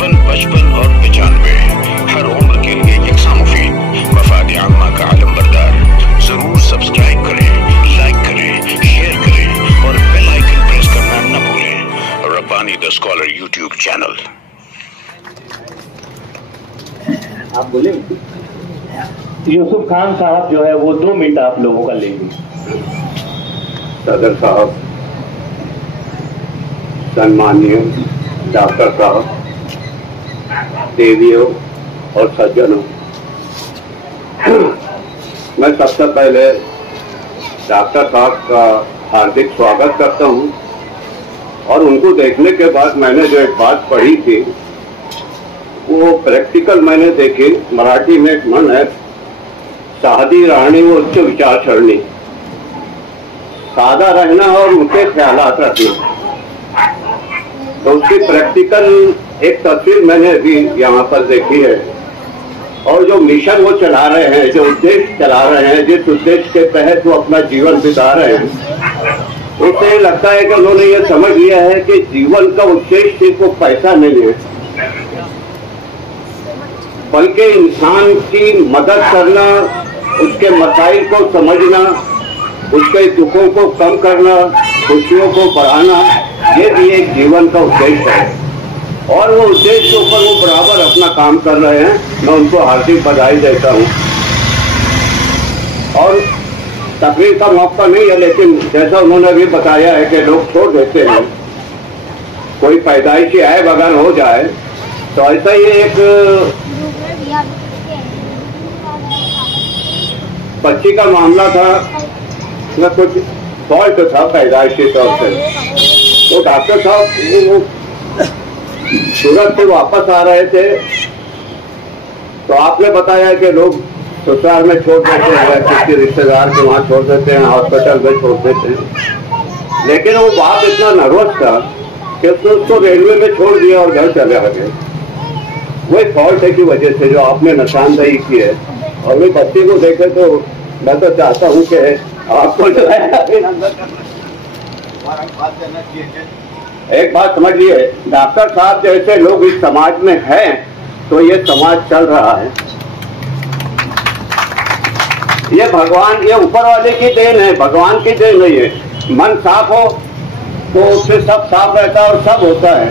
55, 55 और 95 हर उम्र के लिए यकसा मुफीद, मफाद आम्मा का आलम बरदार। जरूर सब्सक्राइब करें, लाइक करें, शेयर करें और बेल आइकन प्रेस करना न भूलें। Rabbani the scholar YouTube channel. आप बोले यूसुफ खान साहब जो है वो 2 मिनट आप लोगों का लेंगे। सदर साहब, सम्माननीय डॉक्टर साहब, देवियों और सज्जनों, मैं सबसे पहले डॉक्टर साहब का हार्दिक स्वागत करता हूं। और उनको देखने के बाद मैंने जो एक बात पढ़ी थी वो प्रैक्टिकल मैंने देखी। मराठी में एक मन है, सादी रानी वो उच्च विचार सरणी, सादा रहना और ऊंचे ख्यालात रखना। तो उसकी प्रैक्टिकल एक तस्वीर मैंने अभी यहाँ पर देखी है। और जो मिशन वो चला रहे हैं, जो उद्देश्य चला रहे हैं, जिस उद्देश्य के तहत वो अपना जीवन बिता रहे हैं, उससे लगता है कि उन्होंने ये समझ लिया है कि जीवन का उद्देश्य सिर्फ वो पैसा नहीं है, बल्कि इंसान की मदद करना, उसके मसाइल को समझना, उसके दुखों को कम करना, खुशियों को बढ़ाना, ये भी एक जीवन का उद्देश्य है। और वो उद्देश्य के ऊपर वो बराबर अपना काम कर रहे हैं। मैं उनको हार्दिक बधाई देता हूँ। और तकरीर का मौका नहीं है, लेकिन जैसा उन्होंने भी बताया है कि लोग छोड़ देते हैं, कोई पैदाइशी आए बगैर हो जाए, तो ऐसा ही एक बच्ची का मामला था, उसमें कुछ फॉल्ट था पैदाइशी तौर से। तो डॉक्टर साहब वो सूरत से वापस आ रहे थे, तो आपने बताया कि लोग ससुराल में छोड़ देते हैं, किसी रिश्तेदार के वहाँ छोड़ देते हैं, हॉस्पिटल में छोड़ देते हैं। लेकिन वो बाप इतना नर्वस था कि उसने उसको रेलवे में छोड़ दिया और घर चले आ गए। वही फॉल्ट है की वजह से जो आपने निशानदेही की है। और वही बच्ची को देखे तो मैं तो चाहता हूँ कि आपको जो है एक बात समझिए, डॉक्टर साहब जैसे लोग इस समाज में हैं तो ये समाज चल रहा है। ये भगवान, ये ऊपर वाले की देन है, भगवान की देन नहीं है। मन साफ हो तो उससे सब साफ रहता है और सब होता है।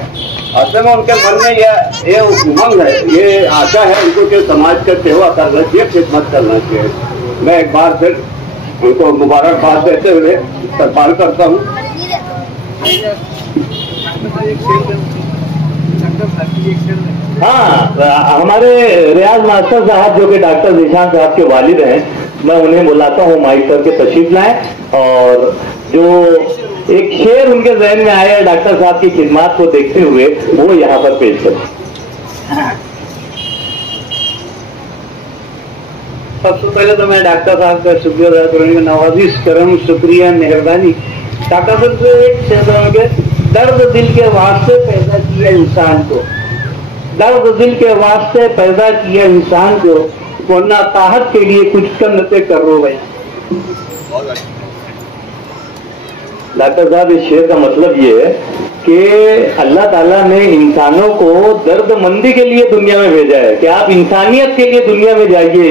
असल में उनके मन में ये उमंग है, ये आशा है उनको कि समाज का सेवा करना चाहिए, खिदमत करना चाहिए। मैं एक बार फिर उनको मुबारकबाद देते हुए इस्तकबाल करता हूँ। हाँ, हमारे रियाज मास्टर साहब जो कि डॉक्टर निशान साहब के वालिद हैं, मैं उन्हें बुलाता हूँ माइक पर के तशरीफ लाएं और जो एक शेर उनके जहन में आया डॉक्टर साहब की खिदमत को देखते हुए वो यहाँ पर पेश करें। सबसे पहले तो मैं डॉक्टर साहब का शुक्रिया अदा करूंगा, नवाजिश करम, शुक्रिया, मेहरबानी। डॉक्टर साहब से एक शेर के दर्द दिल के वास्ते पैदा किया इंसान को, दर्द दिल के वास्ते पैदा किया इंसान को, वरना ताहत के लिए कुछ करते कर रो गए। डॉक्टर साहब इस शेर का मतलब ये है कि अल्लाह ताला ने इंसानों को दर्दमंदी के लिए दुनिया में भेजा है कि आप इंसानियत के लिए दुनिया में जाइए,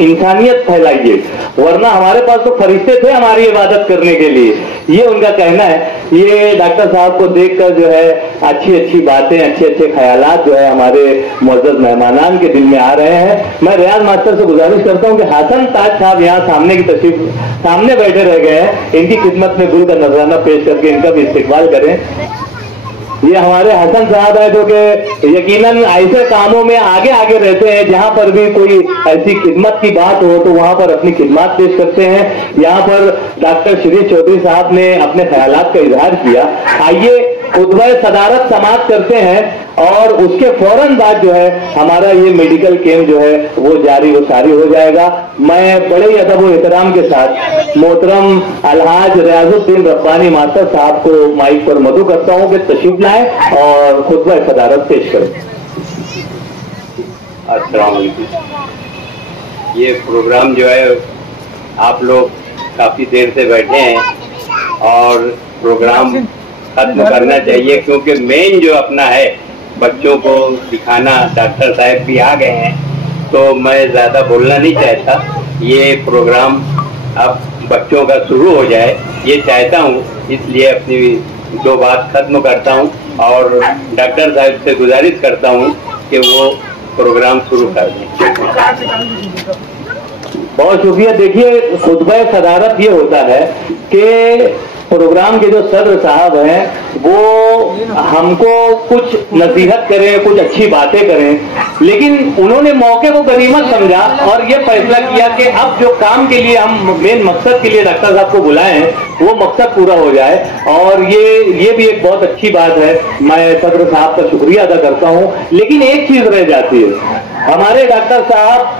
इंसानियत फैलाइए, वरना हमारे पास तो फरिश्ते थे हमारी इबादत करने के लिए। ये उनका कहना है। ये डॉक्टर साहब को देखकर जो है अच्छी अच्छी बातें, अच्छे अच्छे ख्यालात जो है हमारे मुअज़्ज़ज़ मेहमानान के दिल में आ रहे हैं। मैं रियाज मास्टर से गुजारिश करता हूँ कि हसन ताज साहब यहाँ सामने की तशरीफ सामने बैठे रह गए हैं, इनकी खिदमत में गुल का नजराना पेश करके इनका भी इस्तकबाल करें। ये हमारे हसन साहब है जो कि यकीनन ऐसे कामों में आगे आगे रहते हैं, जहां पर भी कोई ऐसी खिदमत की बात हो तो वहां पर अपनी खिदमत पेश करते हैं। यहाँ पर डॉक्टर श्री चौधरी साहब ने अपने ख्यालात का इजहार किया। आइए खुतबा सदारत समाप्त करते हैं और उसके फौरन बाद जो है हमारा ये मेडिकल कैंप जो है वो जारी व सारी हो जाएगा। मैं बड़े ही अदब व एहतराम के साथ मोहतरम अलहाज रियाजुद्दीन रब्बानी मास्टर साहब को माइक पर मदू करता हूँ कि तशरीफ लाएं और खुतबा सदारत पेश करें। अस्सलाम वालेकुम। ये प्रोग्राम जो है आप लोग काफी देर से बैठे हैं और प्रोग्राम खत्म करना चाहिए, क्योंकि मेन जो अपना है बच्चों को दिखाना, डॉक्टर साहब भी आ गए हैं, तो मैं ज़्यादा बोलना नहीं चाहता। ये प्रोग्राम अब बच्चों का शुरू हो जाए ये चाहता हूँ, इसलिए अपनी दो बात खत्म करता हूँ और डॉक्टर साहब से गुजारिश करता हूँ कि वो प्रोग्राम शुरू कर दें। बहुत शुक्रिया। देखिए, खुतबा सदारत ये होता है कि प्रोग्राम के जो सदर साहब हैं वो हमको कुछ नसीहत करें, कुछ अच्छी बातें करें, लेकिन उन्होंने मौके को गनीमत समझा और ये फैसला किया कि अब जो काम के लिए हम मेन मकसद के लिए डॉक्टर साहब को बुलाए हैं वो मकसद पूरा हो जाए। और ये भी एक बहुत अच्छी बात है, मैं सदर साहब का शुक्रिया अदा करता हूँ। लेकिन एक चीज रह जाती है, हमारे डॉक्टर साहब,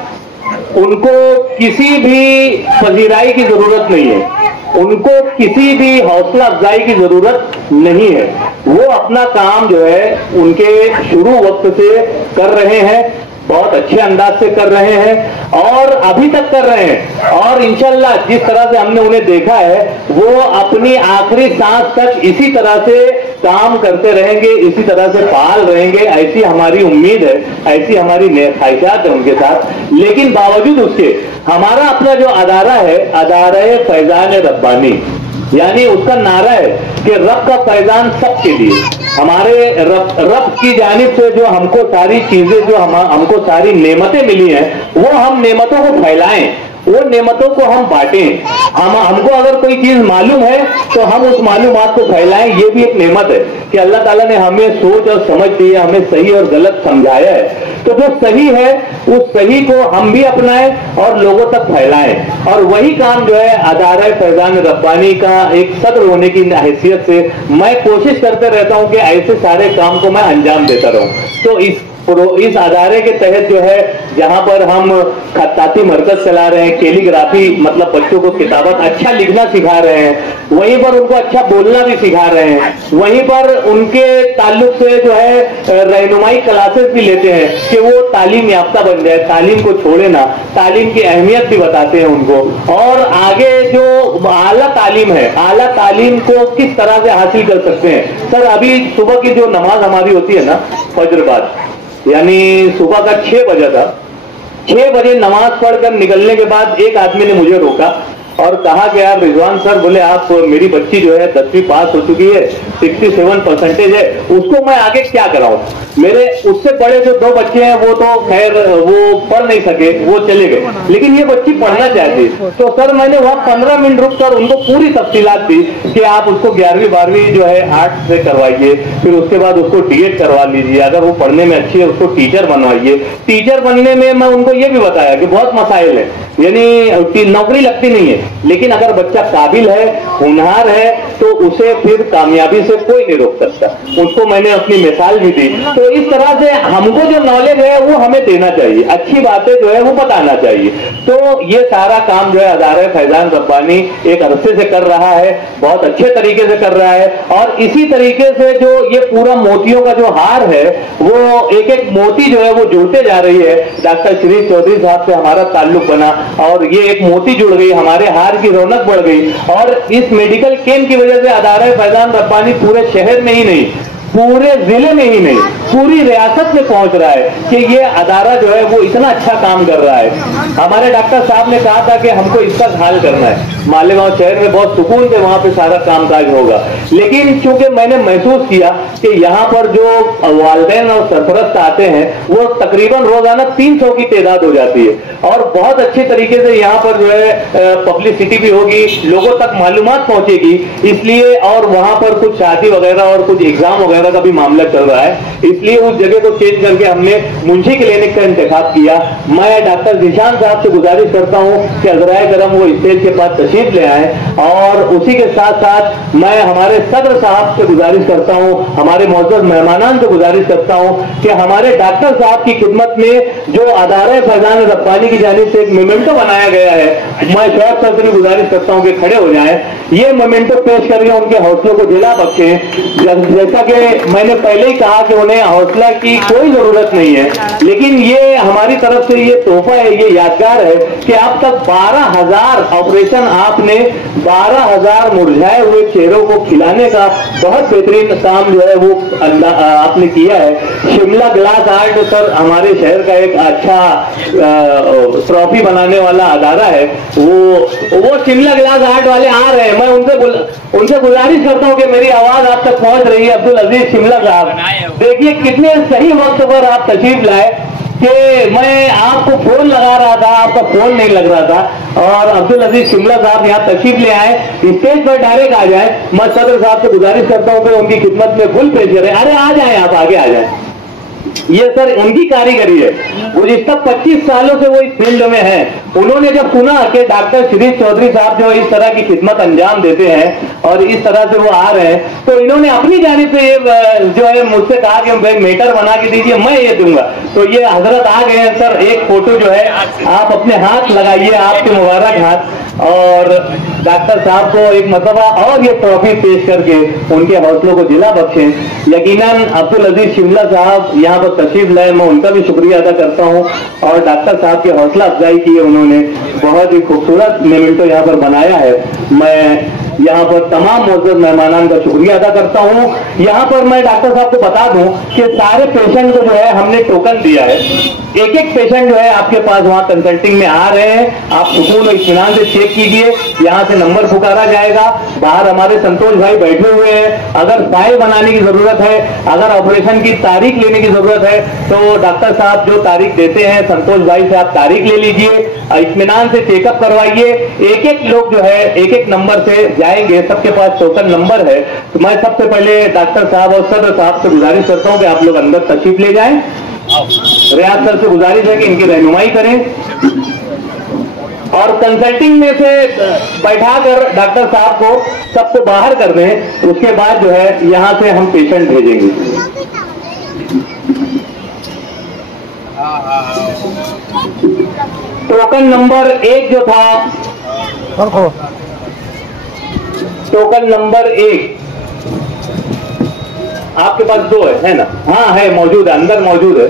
उनको किसी भी पजीराई की जरूरत नहीं है, उनको किसी भी हौसला अफजाई की जरूरत नहीं है। वो अपना काम जो है उनके शुरू वक्त से कर रहे हैं, बहुत अच्छे अंदाज से कर रहे हैं और अभी तक कर रहे हैं। और इंशाल्लाह जिस तरह से हमने उन्हें देखा है वो अपनी आखिरी सांस तक इसी तरह से काम करते रहेंगे, इसी तरह से फाल रहेंगे, ऐसी हमारी उम्मीद है, ऐसी हमारी ख्वाहिशात है उनके साथ। लेकिन बावजूद उसके हमारा अपना जो अदारा है, अदारा फैजान रब्बानी, यानी उसका नारा है कि रब का फैजान सबके लिए, हमारे रब की जानिब से जो हमको सारी चीजें, जो हमको सारी नेमतें मिली हैं, वो हम नेमतों को फैलाएं, वो नेमतों को हम बांटें। हमको अगर कोई चीज मालूम है तो हम उस मालूमात को फैलाएं। ये भी एक नेमत है कि अल्लाह ताला ने हमें सोच और समझ दी है, हमें सही और गलत समझाया है। तो जो सही है उस सही को हम भी अपनाएं और लोगों तक फैलाएं। और वही काम जो है अदारा फैजान रब्बानी का एक सदर होने की हैसियत से मैं कोशिश करते रहता हूं कि ऐसे सारे काम को मैं अंजाम देता रहूं। तो इस अदारे के तहत जो है, जहां पर हम खत्ताती मरकज चला रहे हैं, कैलीग्राफी मतलब बच्चों को किताबत अच्छा लिखना सिखा रहे हैं, वहीं पर उनको अच्छा बोलना भी सिखा रहे हैं, वहीं पर उनके ताल्लुक से जो है रहनुमाई क्लासेस भी लेते हैं कि वो तालीम याफ्ता बन जाए, तालीम को छोड़े ना, तालीम की अहमियत भी बताते हैं उनको। और आगे जो आला तालीम है, आला तालीम को किस तरह से हासिल कर सकते हैं। सर, अभी सुबह की जो नमाज हमारी होती है ना, फजर बाद, यानी सुबह का 6 बजे था, 6 बजे नमाज पढ़कर निकलने के बाद एक आदमी ने मुझे रोका और कहा कि यार रिजवान सर, बोले आप, मेरी बच्ची जो है 10वीं पास हो चुकी है, 67% है, उसको मैं आगे क्या कराऊं। मेरे उससे बड़े जो 2 बच्चे हैं वो तो खैर वो पढ़ नहीं सके, वो चले गए, लेकिन ये बच्ची पढ़ना चाहती। तो सर मैंने वहां 15 मिनट रुक कर उनको पूरी तफसीलात दी कि आप उसको 11वीं 12वीं जो है आर्ट से करवाइए, फिर उसके बाद उसको डीएड करवा लीजिए, अगर वो पढ़ने में अच्छी है उसको टीचर बनवाइए। टीचर बनने में मैं उनको ये भी बताया कि बहुत मसाइल है, यानी नौकरी लगती नहीं है, लेकिन अगर बच्चा काबिल है, होनहार है, तो उसे फिर कामयाबी से कोई नहीं रोक सकता। उसको मैंने अपनी मिसाल भी दी। तो इस तरह से हमको जो नॉलेज है वो हमें देना चाहिए, अच्छी बातें जो है वो बताना चाहिए। तो ये सारा काम जो है अदारा फैजान रब्बानी एक अरसे से कर रहा है, बहुत अच्छे तरीके से कर रहा है। और इसी तरीके से जो ये पूरा मोतियों का जो हार है, वो एक एक मोती जो है वो जुड़ते जा रही है। डॉक्टर श्री चौधरी साहब से हमारा ताल्लुक बना और ये एक मोती जुड़ गई, हमारे हार की रौनक बढ़ गई। और इस मेडिकल कैंप की वजह से अदारा फैजान रब्बानी पूरे शहर में ही नहीं, पूरे जिले में ही नहीं, पूरी रियासत में पहुंच रहा है कि ये अदारा जो है वो इतना अच्छा काम कर रहा है। हमारे डॉक्टर साहब ने कहा था कि हमको इसका हाल करना है, मालेगांव शहर में बहुत सुकून से वहां पे सारा कामकाज होगा। लेकिन चूंकि मैंने महसूस किया कि यहाँ पर जो वालिदैन और सरपरस्त आते हैं वो तकरीबन रोजाना 300 की तादाद हो जाती है और बहुत अच्छे तरीके से यहाँ पर जो है पब्लिसिटी भी होगी, लोगों तक मालूमात पहुंचेगी, इसलिए। और वहां पर कुछ शादी वगैरह और कुछ एग्जाम वगैरह का भी मामला चल रहा है, इसलिए उस जगह को चेंज करके हमने मुंशी क्लिनिक का इंतखाब किया। मैं डॉक्टर जिशान साहब से गुजारिश करता हूं कि अज़राए करम वो स्टेज के पास तशरीफ ले आए और उसी के साथ साथ मैं हमारे सदर साहब से गुजारिश करता हूं, हमारे मौजूद मेहमानान से गुजारिश करता हूं कि हमारे डॉक्टर साहब की खिदमत में जो अदारा फैजान रब्बानी की जानिब से एक मोमेंटो बनाया गया है, मैं शोएब साहब से गुजारिश करता हूं कि खड़े हो जाएं, ये मोमेंटो पेश करके उनके हौसलों को जिला बख्शें। जैसा कि मैंने पहले ही कहा कि उन्हें हौसला की कोई जरूरत नहीं है, लेकिन ये हमारी तरफ से ये तोहफा है, ये यादगार है कि अब तक 12,000 ऑपरेशन आपने 12,000 मुरझाए हुए चेहरों को खिलाने का बहुत बेहतरीन काम जो है वो आपने किया है। शिमला ग्लास आर्ट सर हमारे शहर का एक अच्छा ट्रॉफी बनाने वाला अदारा है। वो शिमला ग्लास आर्ट वाले आ रहे हैं, मैं उनसे गुजारिश करता हूं कि मेरी आवाज आप तक पहुंच रही है। अब्दुल अजीज शिमला साहब, देखिए कितने सही वक्त पर आप तशरीफ लाए कि मैं आपको फोन लगा रहा था, आपका फोन नहीं लग रहा था, और अब्दुल अजीज शिमला साहब यहाँ तशरीफ ले आए, स्टेज पर डायरेक्ट आ जाए। मैं सदर साहब से गुजारिश करता हूँ कि उनकी खिदमत में फुल प्रेशर है। अरे आ जाए, आप आगे आ जाए। ये सर उनकी कारीगरी है, वो जितना 25 सालों से वो इस फील्ड में है। उन्होंने जब सुना कि डॉक्टर शिरीष चौधरी साहब जो इस तरह की खिदमत अंजाम देते हैं और इस तरह से वो आ रहे हैं, तो इन्होंने अपनी जानिब से ये जो है मुझसे कहा कि भाई मेटर बना के दीजिए, मैं ये दूंगा। तो ये हजरत आ गए हैं सर, एक फोटो जो है आप अपने हाथ लगाइए, आपके मुबारक हाथ, और डॉक्टर साहब को एक मरतबा और ये ट्रॉफी पेश करके उनके हौसलों को जिला बख्शें। यकीनन अब्दुल अजीज शिमला साहब यहाँ पर तशरीफ लाए, मैं उनका भी शुक्रिया अदा करता हूँ, और डॉक्टर साहब की हौसला अफजाई की है उन्होंने, बहुत ही खूबसूरत मोमेंटो यहाँ पर बनाया है। मैं यहाँ पर तमाम मौजूद मेहमानान का शुक्रिया अदा करता हूँ। यहाँ पर मैं डॉक्टर साहब को बता दूं कि सारे पेशेंट को जो है हमने टोकन दिया है। एक एक पेशेंट जो है आपके पास वहाँ कंसल्टिंग में आ रहे हैं, आप सुकून और इत्मीनान से चेक कीजिए। यहाँ से नंबर पुकारा जाएगा, बाहर हमारे संतोष भाई बैठे हुए हैं। अगर फाइल बनाने की जरूरत है, अगर ऑपरेशन की तारीख लेने की जरूरत है, तो डॉक्टर साहब जो तारीख देते हैं संतोष भाई से आप तारीख ले लीजिए, इत्मीनान से चेकअप करवाइए। एक एक लोग जो है एक एक नंबर से जाएंगे, सबके पास टोकन नंबर है। तो मैं सबसे पहले डॉक्टर साहब और सदर साहब से गुजारिश करता हूं कि आप लोग अंदर तशरीफ ले जाएं। रियाज सर से गुजारिश है कि इनकी रहनुमाई करें और कंसल्टिंग में से बैठाकर डॉक्टर साहब को सबको बाहर कर दें। उसके बाद जो है यहां से हम पेशेंट भेजेंगे। टोकन नंबर 1 जो था, टोकन नंबर 1 आपके पास 2 है ना? हाँ है, मौजूद है, अंदर मौजूद है।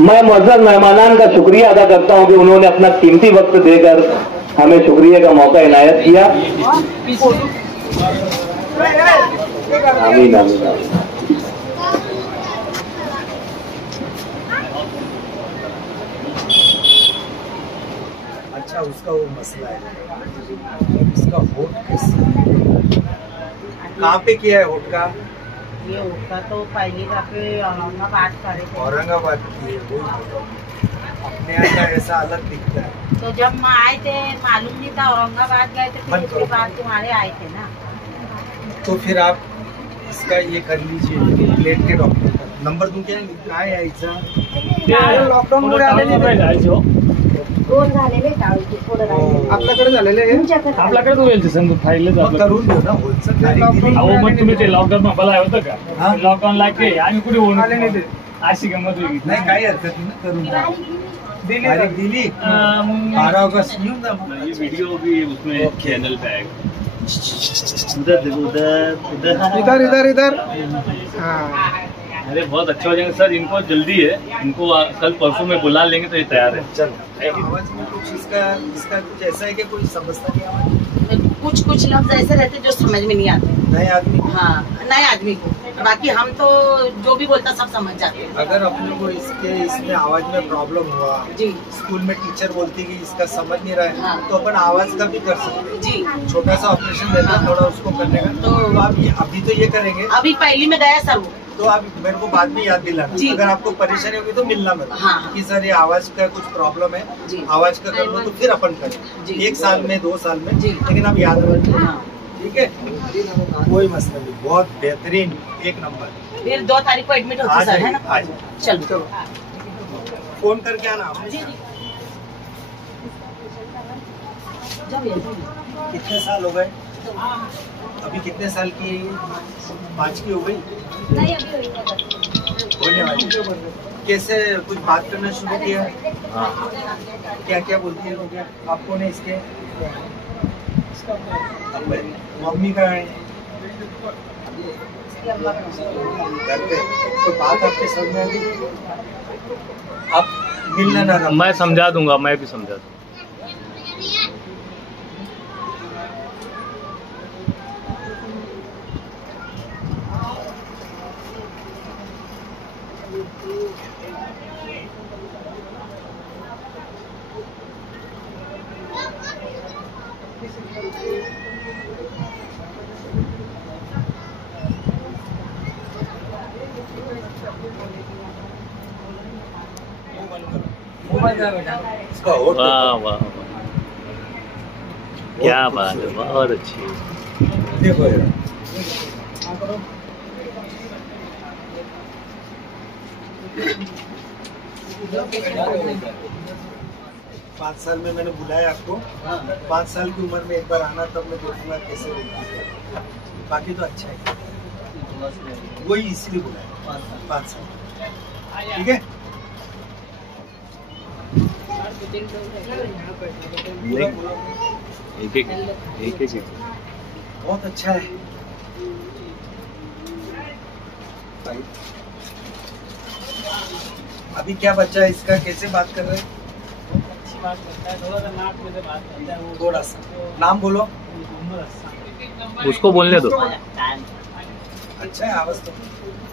मैं मुअज़्ज़ज़ मेहमानान का शुक्रिया अदा करता हूं कि उन्होंने अपना कीमती वक्त देकर हमें शुक्रिया का मौका इनायत किया। आमीन आमीन। अच्छा, उसका वो मसला है, इसका होठ कहाँ पे किया है? होठ का ये होठा तो पहले जाके औरंगाबाद की है, वो अपने यहाँ का ऐसा अलग दिखता है। तो जब मैं आए थे मालूम नहीं था, औरंगाबाद गए थे, फिर उसके बाद तुम्हारे आए थे ना। तो फिर आप इसका ये कर लीजिए, प्लेट के डॉक्टर का नंबर दूं क्या? काय यायचं लॉकडाऊन मुळे आलेले जायचो दोन झालेले टाळूचे, थोडं राहिले. आपल्याकडे झालेले आहे, आपल्याकडे होईल संग फाईल करून देऊ ना होलसेल. अहो मग तुम्ही ते लॉकडाऊन मला होतं का? लॉकडाऊन लागते आम्ही कुठे होऊन अशी गंमत होईल. नाही काही हरकत नाही, करून दिली 12 अगस्त येऊन जा. वीडियो भी उसमें चैनल पे आएगा। उधर देखो, इधर इधर इधर। अरे बहुत अच्छा हो जाएंगे सर, इनको जल्दी है, इनको कल परसों में बुला लेंगे तो ये तैयार है। चलो, आवाज में कुछ इसका कुछ ऐसा है कि कोई समझता नहीं आवाज? कुछ लफ्ज ऐसे रहते जो समझ में नहीं आते नए आदमी। हाँ, नए आदमी को, बाकी हम तो जो भी बोलता सब समझ जाते हैं। अगर अपने को इसमें आवाज में प्रॉब्लम हुआ जी, स्कूल में टीचर बोलती कि इसका समझ नहीं रहा है, हाँ, तो अपन आवाज का भी कर सकते हैं जी। छोटा सा ऑपरेशन रहता है थोड़ा उसको करने का। तो आप अभी तो ये करेंगे, अभी पहली में गया सर वो, तो आप मेरे को बाद में याद दिलाना। अगर आपको परेशानी होगी तो मिलना मत। हाँ, कि सर ये आवाज का कुछ प्रॉब्लम है, आवाज का कर लो, तो फिर अपन करें 1 साल में 2 साल में, लेकिन आप याद रखिए। ठीक है, कोई मसला नहीं, बहुत बेहतरीन, 1 नंबर। फिर 2 तारीख को एडमिट होता सर, है ना? आज चलो फोन करके आना। कितने साल हो गए? अभी कितने साल की है ये? 5 की हो गई? नहीं, अभी होने वाली। कैसे कुछ बात करना शुरू किया? क्या क्या बोलती है? आपको ने इसके मम्मी का है, घर पे तो बात आपके समझ में आएगी, आप मिलना ना। मैं समझा दूंगा, मैं भी समझा दूंगा। इसका और वाह वाह वाह, क्या बात है, बहुत अच्छी है। देखो यार, 5 साल में मैंने बुलाया आपको, 5 साल की उम्र में एक बार आना, तब मैं देखूंगा कैसे देखती है। बाकी तो अच्छा है, वही इसीलिए बुलाया 5 साल। ठीक है, एक बहुत अच्छा है भाई। अभी क्या बच्चा है इसका, कैसे बात कर रहे हैं? अच्छी बात करता है, थोड़ा सा नाक में से बात करता है वो। थोड़ा सा नाम बोलो, उसको बोलने दो। अच्छा है आवाज, तो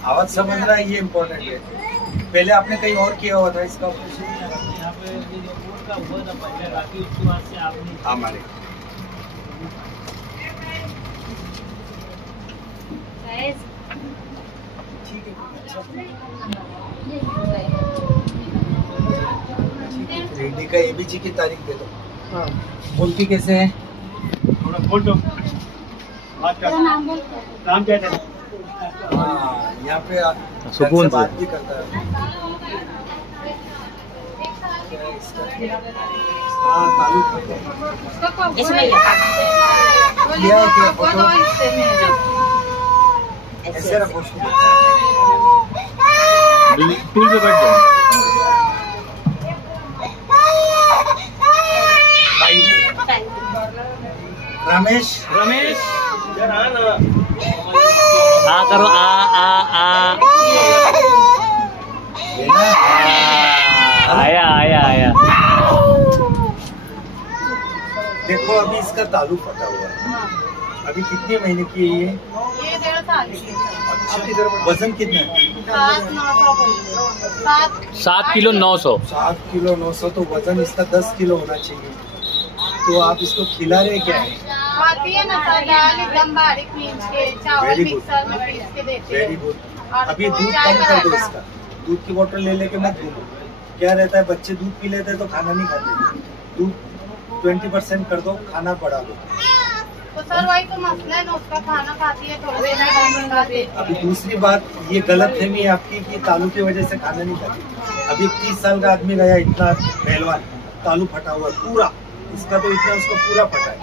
आवाज समझना ये इम्पोर्टेंट है। पहले आपने कहीं और किया हुआ था इसका ऑपरेशन? यहाँ पे ये जो कोर्ट का हुआ था पहले, बाकी उसके बाद से आपने हमारे ठीक है, अच्छा रेड्डी का एबीजी की तारीख दे दो। हाँ, बोलती कैसे है? थोड़ा बोल दो, बात कर। नाम क्या है? हाँ, यहाँ पे सुकून से बात भी करता है। हाँ, ताल्लुक इसमें किया है क्या फोटो? ऐसे रखो उसको, टूल पे बैठ जाओ। रमेश आ करो, आ आया। देखो अभी इसका तालू फटा हुआ है। अभी कितने महीने की है ये? 1.5 साल की। अच्छा, वजन कितना है? 7 किलो 900। 7 किलो 900, तो वजन इसका 10 किलो होना चाहिए। तो आप इसको खिला रहे क्या है? खाती है ना सर, दाल एकदम बारीक पीस के, चावल मिक्सर में पीस के देते हैं। Very good. अभी दूध कम कर दो इसका, दूध की बोतल ले लेके मत दूँ। क्या रहता है, बच्चे दूध पी लेते हैं तो खाना नहीं खाते। दूध 20% कर दो, खाना बढ़ा दो। तो सर वही तो मसला है ना, उसका खाना खाती है थोड़ी देर में खाते। अभी दूसरी बात, ये गलत फहमी है आपकी कि तालू की वजह से खाना नहीं खाती। अभी 30 साल का आदमी गया, इतना पहलवान, तालू फटा हुआ है पूरा, इसका तो इतना उसका पूरा फटा है।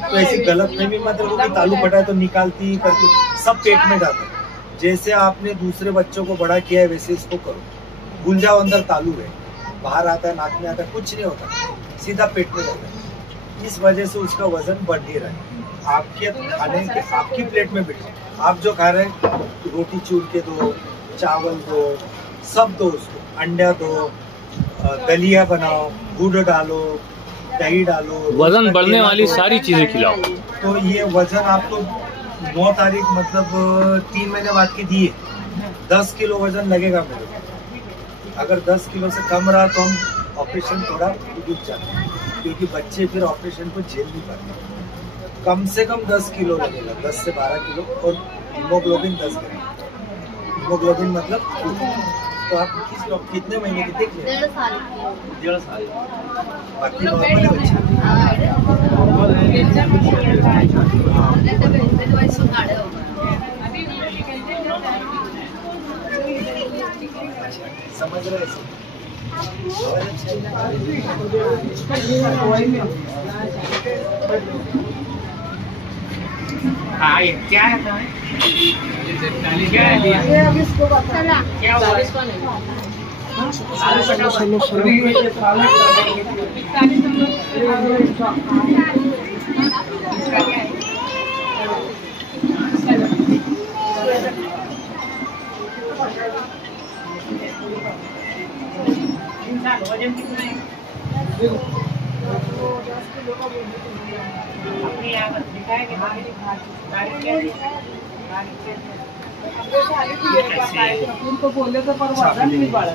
तो ऐसी गलत फहमी मत रखो कि तालू फटा है तो निकालती ही करती, सब पेट में जाता है। जैसे आपने दूसरे बच्चों को बड़ा किया है वैसे इसको करो। भूल जाओ अंदर तालू है, बाहर आता है, नाक में आता है, कुछ नहीं होता, सीधा पेट में जाता है। इस वजह से उसका वजन बढ़ नहीं रहा है। आपके खाने के, आपकी प्लेट में बिठो, आप जो खा रहे हैं रोटी चूर के दो, चावल दो, सब दो उसको, अंडा दो, दलिया बनाओ, गुड़ डालो, दही डालो, वजन बढ़ने वाली सारी चीजें खिलाओ। तो ये वजन आपको 9 तारीख मतलब 3 महीने बाद की दिए, 10 किलो वजन लगेगा मेरे को। अगर 10 किलो से कम रहा तो हम ऑपरेशन थोड़ा रुक जाते हैं, क्योंकि बच्चे फिर ऑपरेशन को झेल नहीं पाते। कम से कम 10 किलो लगेगा, 10 से 12 किलो, और हीमोग्लोबिन 10 ग्राम। हीमोग्लोबिन मतलब तो आप कितने महीने की देख लें? 1.5 साल। बाकी नॉर्मल है बच्चे। समझ रहे हैं? हाँ, ये क्या है? क्या है लिया? क्या हुआ? वजन कितना है? अपने यहाँ दिखाया कि उनको बोले तो पर वजन नहीं बढ़ा।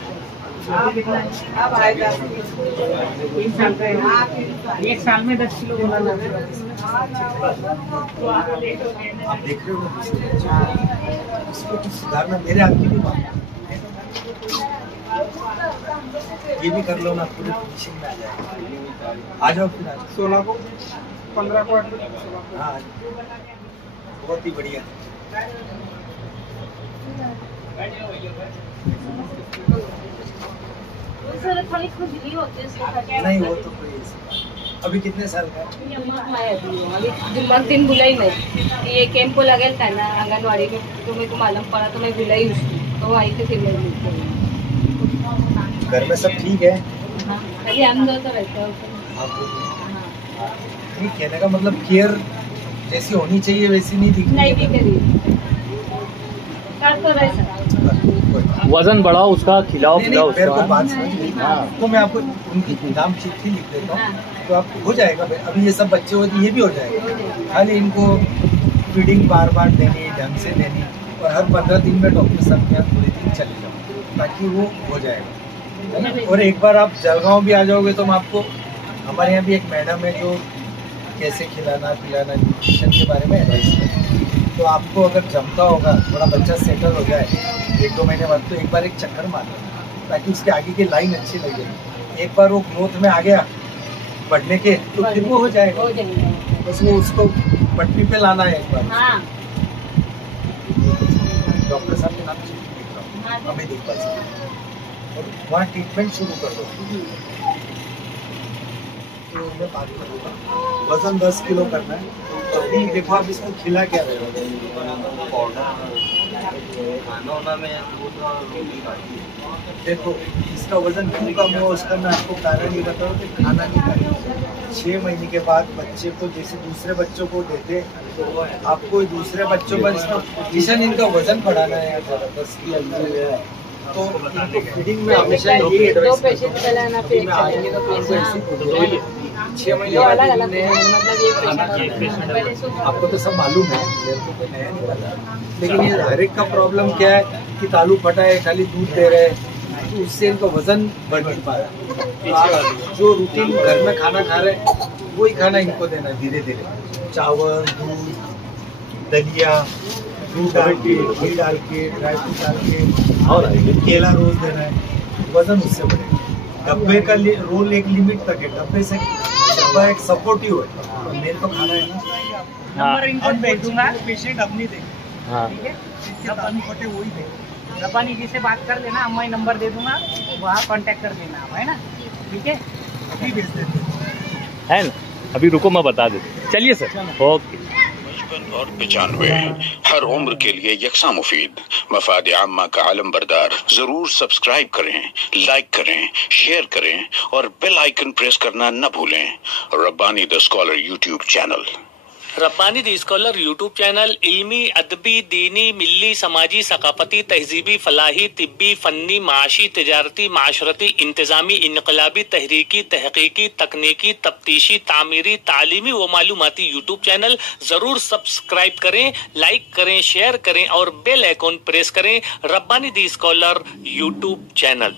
अब आएगा 3 साल का है। 1 साल में 10 किलो बोला जाता है। आप देख रहे हो इसको कुछ सुधारना मेरे हाथ की भी बात है। ये भी कर लो ना, पूरे फिनिशिंग में आ जाएगा। आ जाओ फिर 16 को 15 को 16। हाँ बहुत ही बढ़िया। थोड़ी खुजली होती है नहीं वो तो कोई अभी कितने साल का है? दिमाग दिन बुलाई मैं ये कैंप को लगेल था ना आंगनवाड़ी में, तो मेरे को मालूम पड़ा तो मैं बुलाई उसको, तो वो आई थी फिर मैं घर में सब ठीक है? अभी हम दो तो रहते हो। नहीं कहने का मतलब केयर जैसी होनी चाहिए वैसी नहीं दिखती। नहीं भी करी कर तो रहे सर। वजन बढ़ाओ उसका, खिलाओ पिलाओ मेरे को उसका। बात समझ गई। तो मैं आपको उनकी नाम चिट्ठी लिख देता हूँ, तो आप हो जाएगा। अभी ये सब बच्चे होते ये भी हो जाएगा। खाली इनको फीडिंग बार बार देनी, ढंग से देनी, और हर 15 दिन में डॉक्टर साहब के यहाँ थोड़े दिन चले जाओ ताकि वो हो जाएगा। और एक बार आप जलगांव भी आ जाओगे तो हम आपको, हमारे यहाँ भी एक मैडम है जो कैसे खिलाना पिलाना न्यूट्रिशन के बारे में एडवाइस करती है। तो आपको अगर जमता होगा, थोड़ा बच्चा सेटल हो जाए 1-2 महीने बाद, तो एक बार एक चक्कर मार लेना ताकि उसके आगे की लाइन अच्छी लगे। एक बार वो ग्रोथ में आ गया बढ़ने के, तो फिर वो हो जाएगा। बस वो उसको पटरी पे लाना है एक बार। डॉक्टर साहब के नाम से हमें देख पा सकते, और वहाँ ट्रीटमेंट शुरू कर दो। तो मैं बात करूँगा, वजन 10 किलो करना है। तो अभी देखो आप इसको खिला क्या रहे हो? खाना में देखो इसका वजन क्यों कम हुआ, उसका मैं आपको कारण ये बताऊँ कि खाना नहीं खाना। 6 महीने के बाद बच्चे को जैसे दूसरे बच्चों को देते, आपको दूसरे बच्चों पर इसका इनका वजन बढ़ाना है जबरदस्त, तो इनको फीडिंग में हमेशा ये एडवाइस आएंगे ना तो इनको ऐसे 6 महीने आपको तो सब मालूम है, मेरे को तो नया नहीं पता। लेकिन ये हर एक का प्रॉब्लम क्या है कि तालू फटा है, खाली दूध दे रहे हैं, तो उससे इनको वजन बढ़ नहीं पा रहा। तो आप जो रूटीन घर में खाना खा रहे हैं वही खाना इनको देना है धीरे धीरे। चावल, दूध, दलिया, दूध डाल के, घी डाल के, ड्राई फ्रूट डाल के, और केला रोज देना है, वजन उससे बढ़ेगा। डब्बे का रोल एक लिमिट तक है, डब्बे से डब्बा एक सपोर्टिव है, तो मेरे को खाना है ना। नंबर इनको भेज दूंगा, पेशेंट अपनी देंगे, ठीक है? जिसके तालू फटे वही देंगे। रब्बानी जी से बात कर लेना, मैं नंबर दे दूंगा, वहाँ कांटेक्ट कर देना आप, है ना? ठीक है, अभी भेज देते है ना? अभी रुको मैं बता देता। चलिए सर, ओके। 55 और 95 हर उम्र के लिए यकसा मुफीद मफाद आम्मा का आलम बरदार। जरूर सब्सक्राइब करें, लाइक करें, शेयर करें और बेल आइकन प्रेस करना न भूलें। Rabbani the scholar YouTube channel. Rabbani the scholar YouTube channel इल्मी, अदबी, दीनी, मिल्ली, समाजी, सकाफती, तहजीबी, फलाही, तिब्बी, फन्नी, माशी, तिजारती, माशरती, इंतजामी, इनकलाबी, तहरीकी, तहकीकी, तकनीकी, तफ्तीशी, तामीरी, तालीमी व मालूमाती यूट्यूब चैनल। जरूर सब्सक्राइब करें, लाइक करें, शेयर करें और बेल आइकॉन प्रेस करें। Rabbani the scholar YouTube channel.